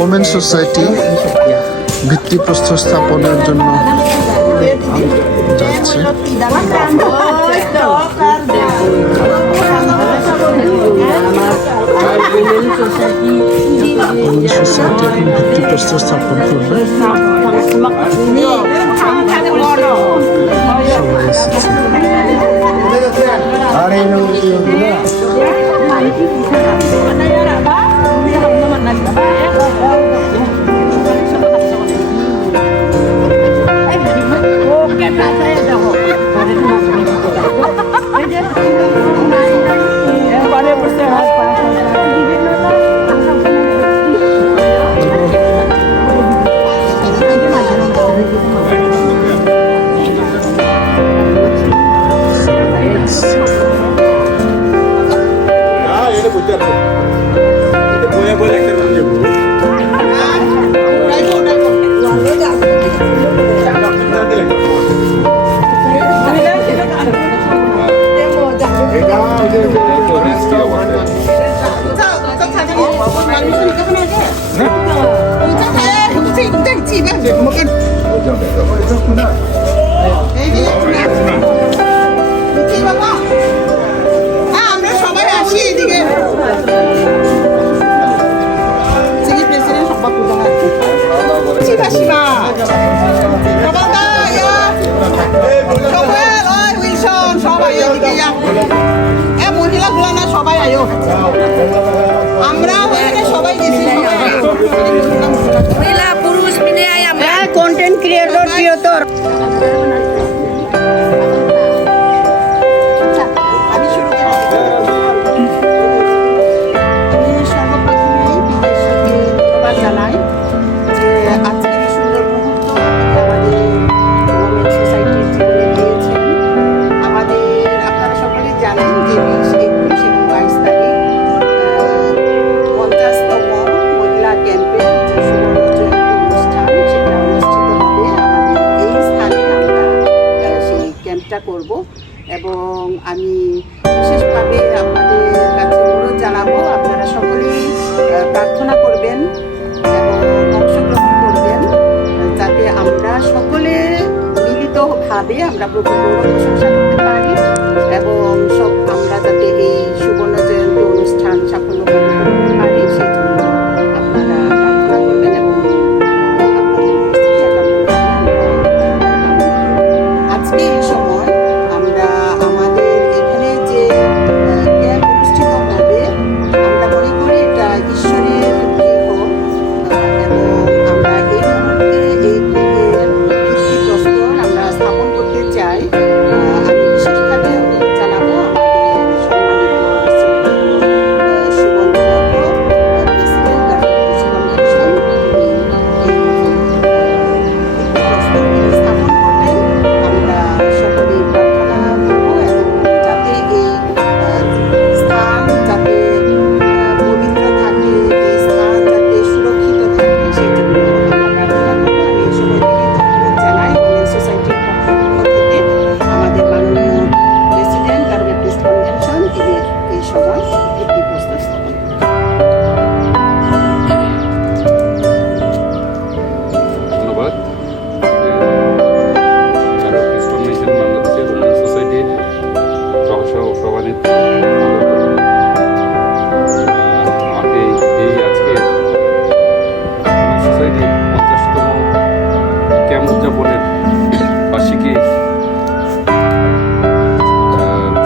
Women society ভিত্তিপ্রস্তর স্থাপনের জন্য যাচ্ছে। ওমেন সোসাইটি এখন ভিত্তিপ্রস্তর স্থাপন করবে। সবাই এসেছে। আমরা সবাই আসি এদিকে মহিলাগুলো না সবাই আয়ো আমরা সবাই গেছি মহিলা পুরুষ মিলে আমরা কন্টেন্ট ক্রিয়েটর করব এবং আমি বিশেষভাবে আপনাদের কাছে অনুরোধ জানাবো আপনারা সকলেই প্রার্থনা করবেন এবং অংশগ্রহণ করবেন যাতে আমরা সকলে মিলিতভাবে আমরা প্রভুর প্রশংসা করতে পারি এবং সব আমরা যাতে এই সুবর্ণ জয়ন্তী অনুষ্ঠান সাফল্যমণ্ডিত করতে পারি সেই জন্য আপনারা প্রার্থনা করবেন এবং আজকে এই সময়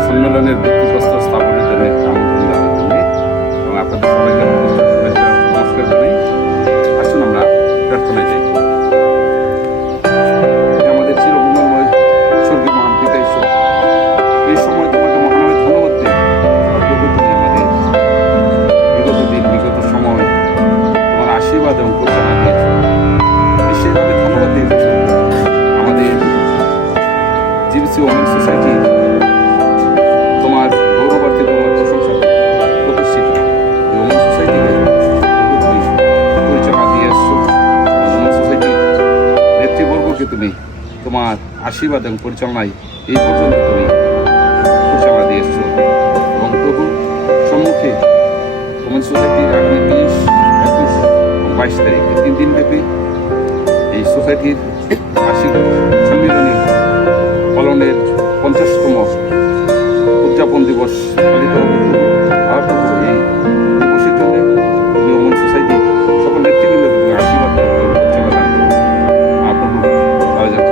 সম্মেলনের ভিত্তিপ্রস্তর স্থাপনের জন্য আমন্ত্রণ জানার জন্য এবং আপনাদের সবাইকে নমস্কার জানাই। আসুন আমরা প্রার্থনায় যাই। আমাদের চিরমঙ্গলময় স্বর্গীয় মহান পিতা ঈশ্বর, এই সময় তোমাকে মহানামে ধন্যবাদ দিই। তুমি আমাদের বিগত দিন বিগত সময় তোমার আশীর্বাদ এবং পরিচালনা দিয়েছ। বিশেষভাবে ধন্যবাদ দিয়েছ আমাদের জিবিসি ওমেন সোসাইটি তোমার গৌরবার্থে তোমার প্রশংসা প্রতিষ্ঠিত ওমেন সোসাইটিকে পরিচালনা দিয়ে আসছো। ওমেন সোসাইটির নেতৃবর্গকে তুমি তোমার আশীর্বাদ এবং পরিচালনায় এই পর্যন্ত তুমি পরিচালনা দিয়ে এসছো এবং প্রভু সম্মুখে ওমেন সোসাইটি 22 তারিখে 3 দিনব্যাপী এই সোসাইটির মাসিক সম্মিলনী পালনের 50তম উদযাপন দিবস পালিত হবে। এই দিবসের জন্য ওমেন সোসাইটি সকল নেতৃবৃন্দকে আশীর্বাদ চলে যাবে।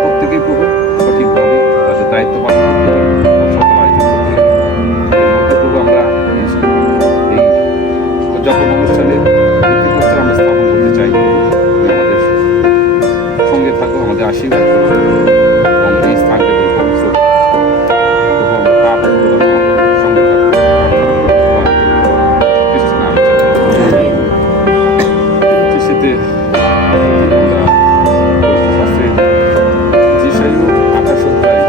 প্রত্যেকেই প্রভু সঠিকভাবে তাদের দায়িত্ব পালন করতে হবে, সকল আয়োজন করতে হবে। এর মধ্যে প্রভু আমরা এই উদযাপন অনুষ্ঠানের ভিত্তিপ্রস্তর আমরা স্থাপন করতে চাই। আমাদের সঙ্গে থাকো, আমাদের আশীর্বাদ করো এবং এই স্থানকে তুমি পবিত্র প্রভু আমরা পাপ সঙ্গে থাকো। সাথে আমরা শাস্ত্রে জিসাইও আকাশ অধ্যায়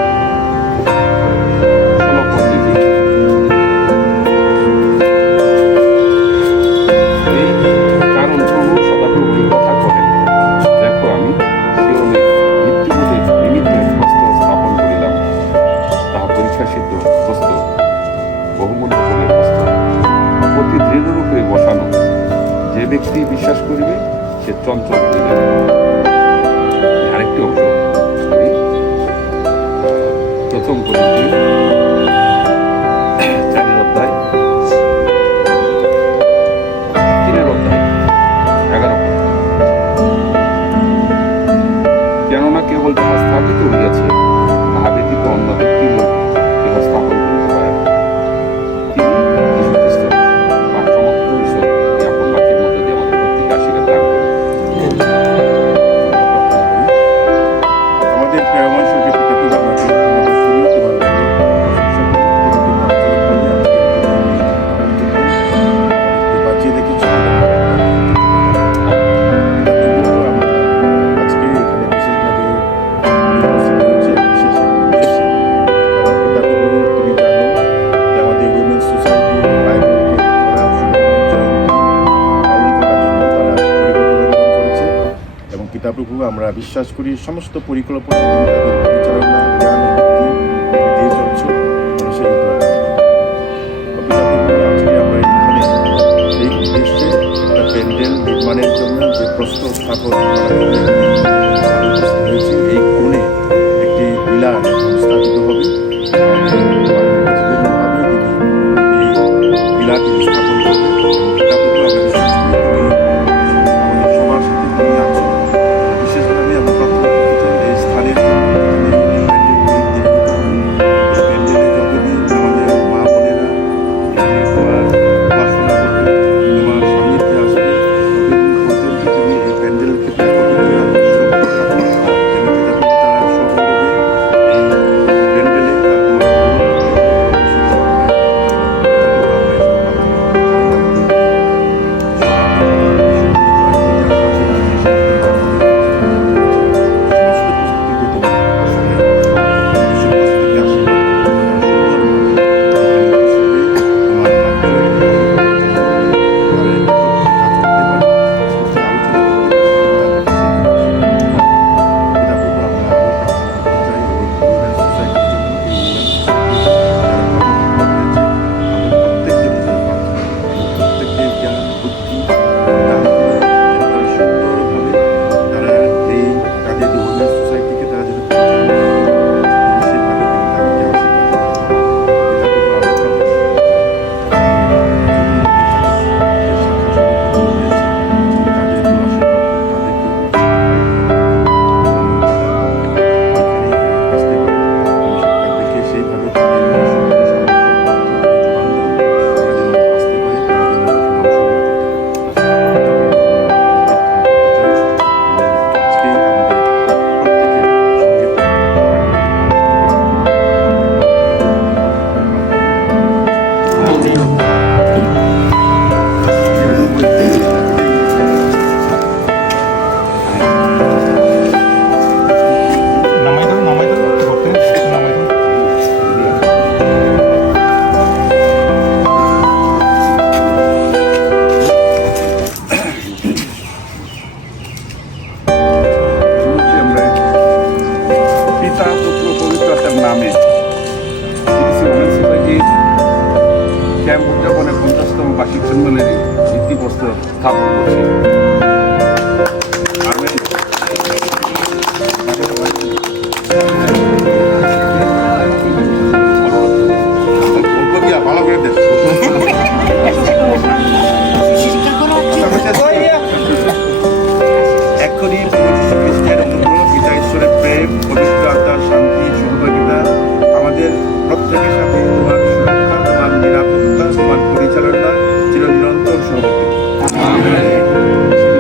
16 পদ দেখি। এই কারণ প্রভু সদাপ্রভু এই কথা কহেন, দেখো আমি সিওনে মৃত্যুবোধে নিমিত্ত বস্ত্র স্থাপন করিলাম, তাহা পরীক্ষা সিদ্ধ বস্ত্র, বহুমূল্য ফলের বস্ত্র, অতি দৃঢ়রূপে বসানো। যে ব্যক্তি বিশ্বাস করিবে সে চঞ্চল হইবে। আরেকটি অংশ প্রথম করিন্থী 4 অধ্যায় 3 অধ্যায় 11 পদ। কেননা কেবল যাহা স্থাপিত হইয়াছে তাহা ব্যতীত অন্য ব্যক্তি লোক কেহ স্থাপন করিতে পারে না। তিনি যীশু খ্রিস্ট বা সমস্ত ঈশ্বর এই আপন বাক্যের মধ্যে দিয়ে আমাদের প্রত্যেককে আশীর্বাদ দান করেন। আমাদের প্রেমময় স্বর্গীয় পিতা, তুমি আমাকে ধন্যবাদ করি, তোমার নামে প্রশংসা করি, তুমি নাম জপ করি, আজকে তুমি বাঁচিয়ে রেখেছো। আমরা আজকে এখানে বিশেষভাবে উপস্থিত হয়েছি বিশেষ এক উদ্দেশ্যে। কারণ পিতা তুমি জানো যে আমাদের উইমেন্স সোসাইটি বাইবেলকে তারা জয়ন্তী পালন করার জন্য তারা পরিকল্পনা করেছে। এবং পিতা প্রভু আমরা বিশ্বাস করি সমস্ত পরিকল্পনা তুমি তাদের পরিচালনা জ্ঞান বুদ্ধি দিয়ে চলছো মানুষের উপর। পিতা প্রভু আজকে আমরা এখানে এই উদ্দেশ্যে একটা প্যান্ডেল নির্মাণের জন্য যে প্রস্তুত স্থাপন করার জন্য হয়েছে, এই কোণে একটি পিলার স্থাপিত হবে। আমাদের প্রেসিডেন্টভাবে তিনি এই পিলারটি স্থাপন করবে। পিতা প্রভু আমরা বিশ্বাস করি তুমি আমাদের সবার সাথে তুমি আছো। বিশেষভাবে আমরা প্রার্থনা করতে চাই এই স্থানের জন্য, এই প্যান্ডেলে যতদিন আমাদের মা বোনেরা এখানে তোমার উপাসনা করবে, তোমার সান্নিধ্যে আসবে, ততদিন পর্যন্ত তুমি এই প্যান্ডেলকে প্রতিদিন আকর্ষণ করে রাখো। যেন পিতা প্রভু তারা সফলভাবে এই প্যান্ডেলে তার তোমার ক্যাম্প উদযাপনে 50তম বার্ষিক সম্মেলনে ভিত্তিপ্রস্তর স্থাপন করছে।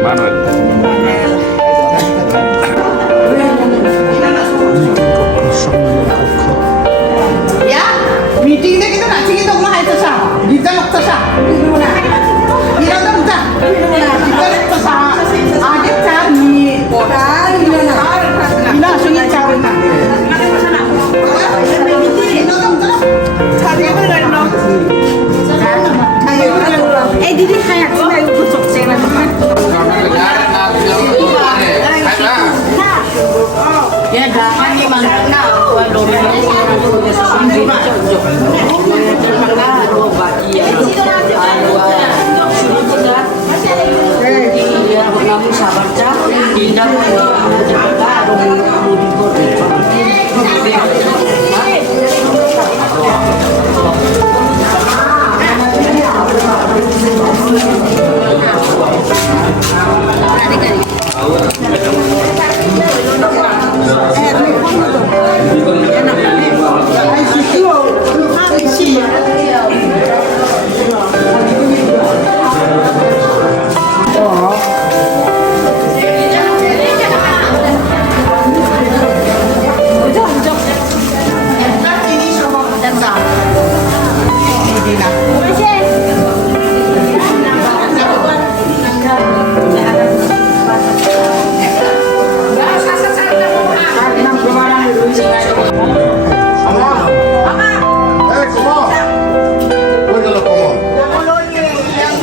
মানুয়েল মিটিং কক্ষ, সম্মেলন কক্ষ। Ya, meeting deh kita nak cakap tentang hai tasha. Kita nak tasha. Kita nak tasha. Kita nak tasha. Ada cara ni. Orang ni nak. Ina sunyi cara nak. Eh, Didi kayak aku mau ikut sukses lah. Ya, dapat ni mana?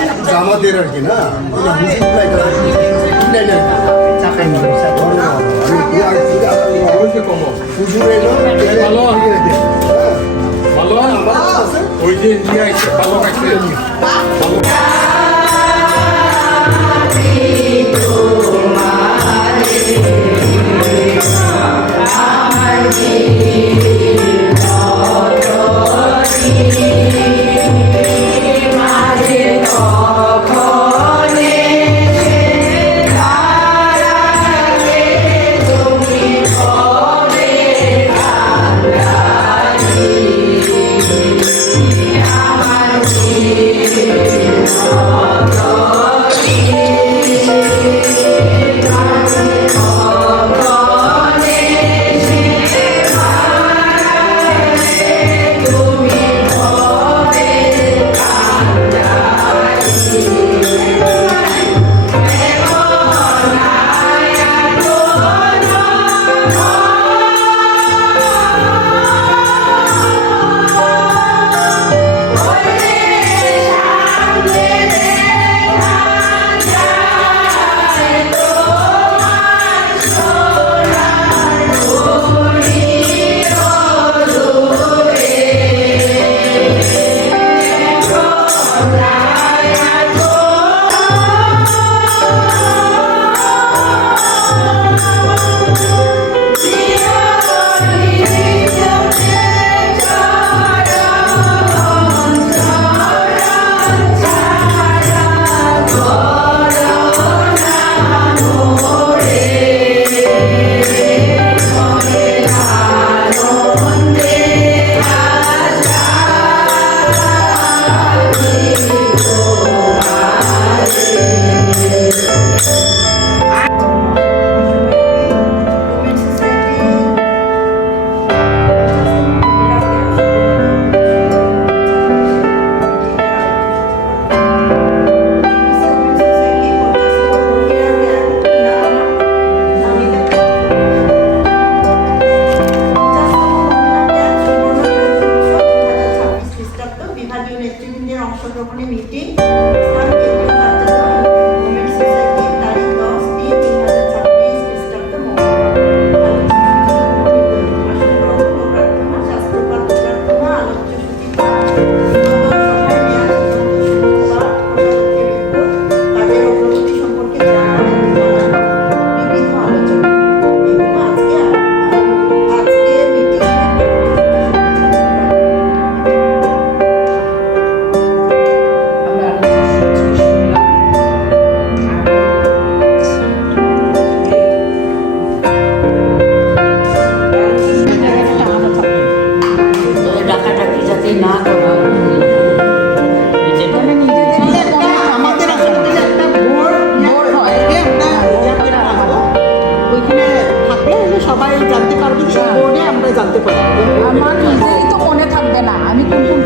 Kalau আমাদের আর কি না ওই যে নিয়ে আসছে ভালো কাছে সবাই জানতে পারবে সেই বোর্ডে আমরা জানতে পারবো। আমার নিজেরই তো মনে থাকবে না আমি কোন কোন